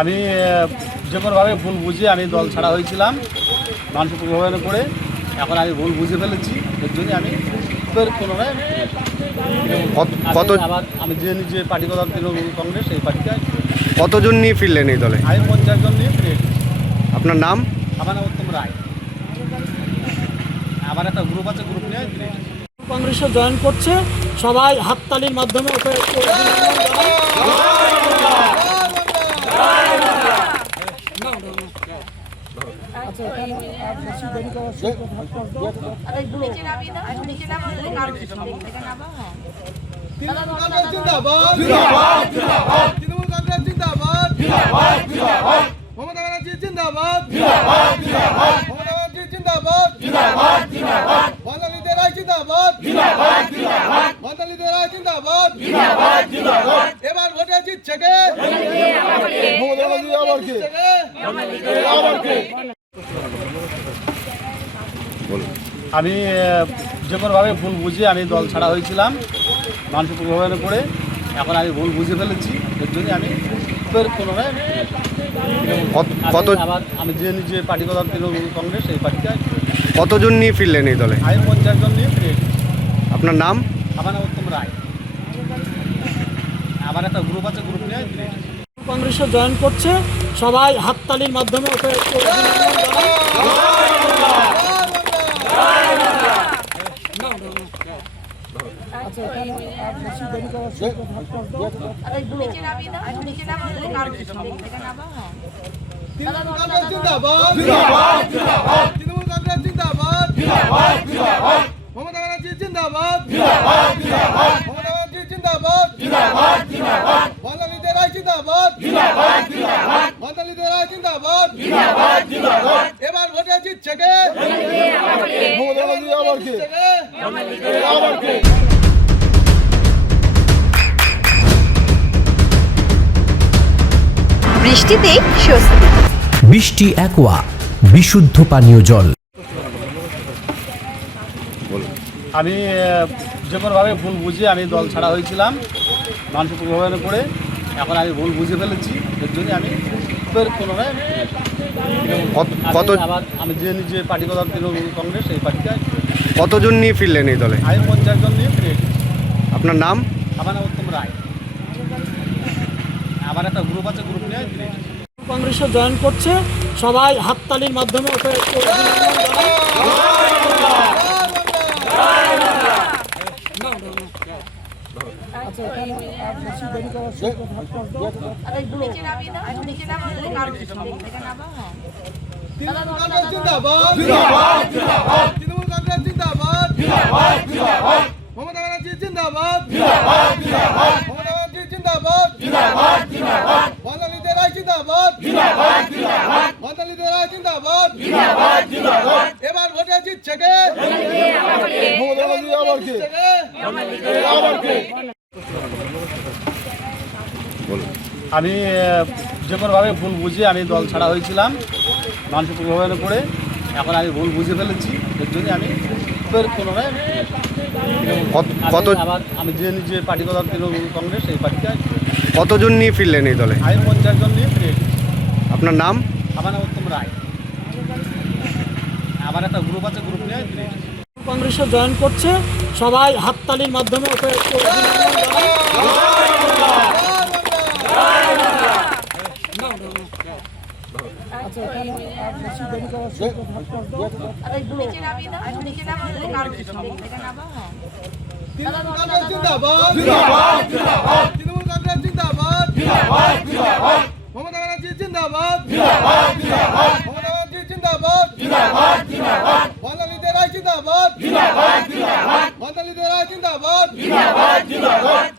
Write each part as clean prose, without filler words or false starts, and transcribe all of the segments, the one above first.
আমি যে কোনোভাবে ভুল বুঝে আমি দল ছাড়া হয়েছিলাম মানসিক প্রভাবের পড়ে। এখন আমি ভুল বুঝে ফেলেছি, এর জন্য আমি পুনরায় আবার আমি যে নিজে পার্টি করলাম তৃণমূল কংগ্রেস, এই পার্টিতে কতজন নিয়ে ফিরলেন এই দলে? আমি 50 জন নিয়ে ফিরে। আপনার নাম? আমার নাম উত্তম রায়। আমার একটা গ্রুপ আছে, গ্রুপ নিয়ে ফিরে। কংগ্রেসে জয়েন করছে, সবাই হাততালির মাধ্যমে ওকে এবার ভোটে জিতছে কে? আমি যে কোনোভাবে ভুল বুঝে আমি দল ছাড়া হয়েছিলাম মানসিক প্রভাবের পড়ে। এখন আমি ভুল বুঝে ফেলেছি, এর জন্য আমি পুনরায় আবার আমি যে নিজে পার্টি করলাম তৃণমূল কংগ্রেস, এই পার্টিতে কতজন নিয়ে ফিরলেন এই দলে? আমি 50 জন নিয়ে ফিরে। আপনার নাম? আমার নাম উত্তম রায়। আমার একটা গ্রুপ আছে, গ্রুপ নিয়ে ফিরে। কংগ্রেসে জয়েন করছে, সবাই হাততালির মাধ্যমে ওকে এবার ভোটে জিতছে কে? বৃষ্টিতে স্বস্তি। বৃষ্টি অ্যাকোয়া, বিশুদ্ধ পানীয় জল। আমি যে কোনোভাবে ভুল বুঝে আমি দল ছাড়া হয়েছিলাম মানসিক প্রভাবের পড়ে। এখন আমি ভুল বুঝে ফেলেছি, এর জন্য আমি পুনরায় আবার আমি যে নিজে পার্টি করলাম তৃণমূল কংগ্রেস, এই পার্টিতে কতজন নিয়ে ফিরলেন এই দলে? আমি 50 জন নিয়ে ফিরে। আপনার নাম? আমার নাম উত্তম রায়। আমার একটা গ্রুপ আছে, গ্রুপ নিয়ে ফিরে। কংগ্রেসে জয়েন করছে, সবাই হাততালির মাধ্যমে ওকে এবার ভোটে জিতছে কে? আমি যে কোনোভাবে ভুল বুঝে আমি দল ছাড়া হয়েছিলাম মানসিক প্রভাবের পড়ে। এখন আমি ভুল বুঝে ফেলেছি, এর জন্য আমি পুনরায় আবার আমি যে নিজে পার্টি করলাম তৃণমূল কংগ্রেস, এই পার্টিতে কতজন নিয়ে ফিরলেন এই দলে? আমি 50 জন নিয়ে ফিরে। আপনার নাম? আমার নাম উত্তম রায়। আমার একটা গ্রুপ আছে, গ্রুপ নিয়ে ফিরে। কংগ্রেসে জয়েন করছে, সবাই হাততালির মাধ্যমে ওকে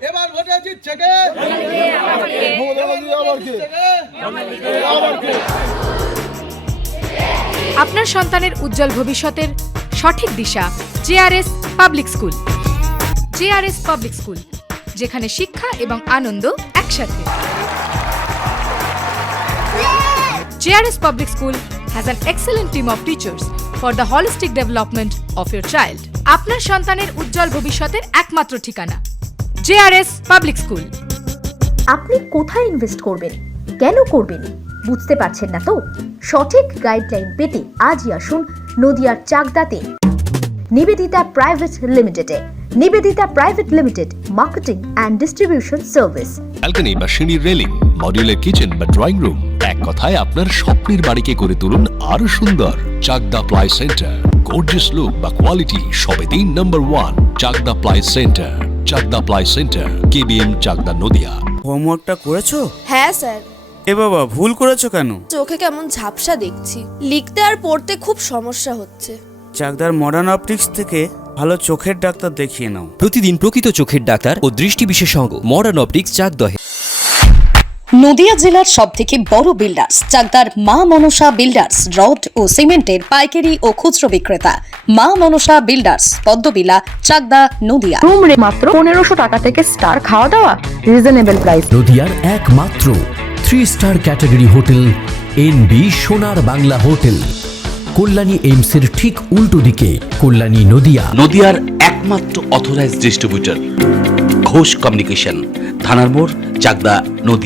এবার ভোটে জিতছে কে? আপনার সন্তানের উজ্জ্বল ভবিষ্যতের সঠিক দিশা JRS public school. JRS public school, যেখানে শিক্ষা এবং আনন্দ একসাথে। JRS public school has an excellent team of teachers for the holistic development of your child. আপনার সন্তানের উজ্জ্বল ভবিষ্যতের একমাত্র ঠিকানা জেআরএস পাবলিক স্কুল। আপনি কোথায় ইনভেস্ট করবেন, কেন করবেন, বুঝতে পারছেন না তো? সঠিক গাইডলাইন পেতে আজই আসুন নদিয়ার চাকদাতে নিবেদিতা প্রাইভেট লিমিটেডে। Nivedita private limited, marketing and distribution service. Balcony বা সিঁড়ির রেলিং, মডিউলার কিচেন বা ড্রয়িং রুম, এক কথায় আপনার স্বপ্নের বাড়িকে করে তুলুন আরো সুন্দর। Chakdah ply centre, gorgeous look বা কোয়ালিটি সবে 3 number 1 Chakdah ply centre. Chakdah ply centre, KBM, Chakdah, Nadia. হোমওয়ার্কটা করেছো? হ্যাঁ স্যার। এ বাবা, ভুল করেছো কেন? চোখে কেমন ঝাপসা দেখছি, লিখতে আর পড়তে খুব সমস্যা হচ্ছে। চাকদার মডার্ন অপটিক্স থেকে ভালো চোখের ডাক্তার দেখিয়ে নাও। প্রতিদিন প্রকৃত চোখের ডাক্তার ও দৃষ্টি বিশেষজ্ঞ মডার্ন অপটিক্স চাকদহে। নদিয়া জেলার সবথেকে বড় বিল্ডার্স চাকদার মা মনসা বিল্ডার্স, রড ও সিমেন্টের পাইকারি ও খুচরো বিক্রেতা। মা মনসা বিল্ডার্স, পদ্মবিলা, চাকদা, নদিয়া। রুম রে মাত্র 1500 টাকা থেকে স্টার, খাওয়া দাওয়া রিজনেবল প্রাইস। নদিয়ার একমাত্র 3 স্টার ক্যাটাগরি হোটেল এনবি সোনার বাংলা হোটেল, কল্যাণী এইমসের ঠিক উল্টো দিকে, কল্যাণী, নদিয়া। নদিয়ার একমাত্র অথরাইজড ডিস্ট্রিবিউটর ঘোষ কমিউনিকেশন, থানার মোড়, চাকদা, নদিয়া।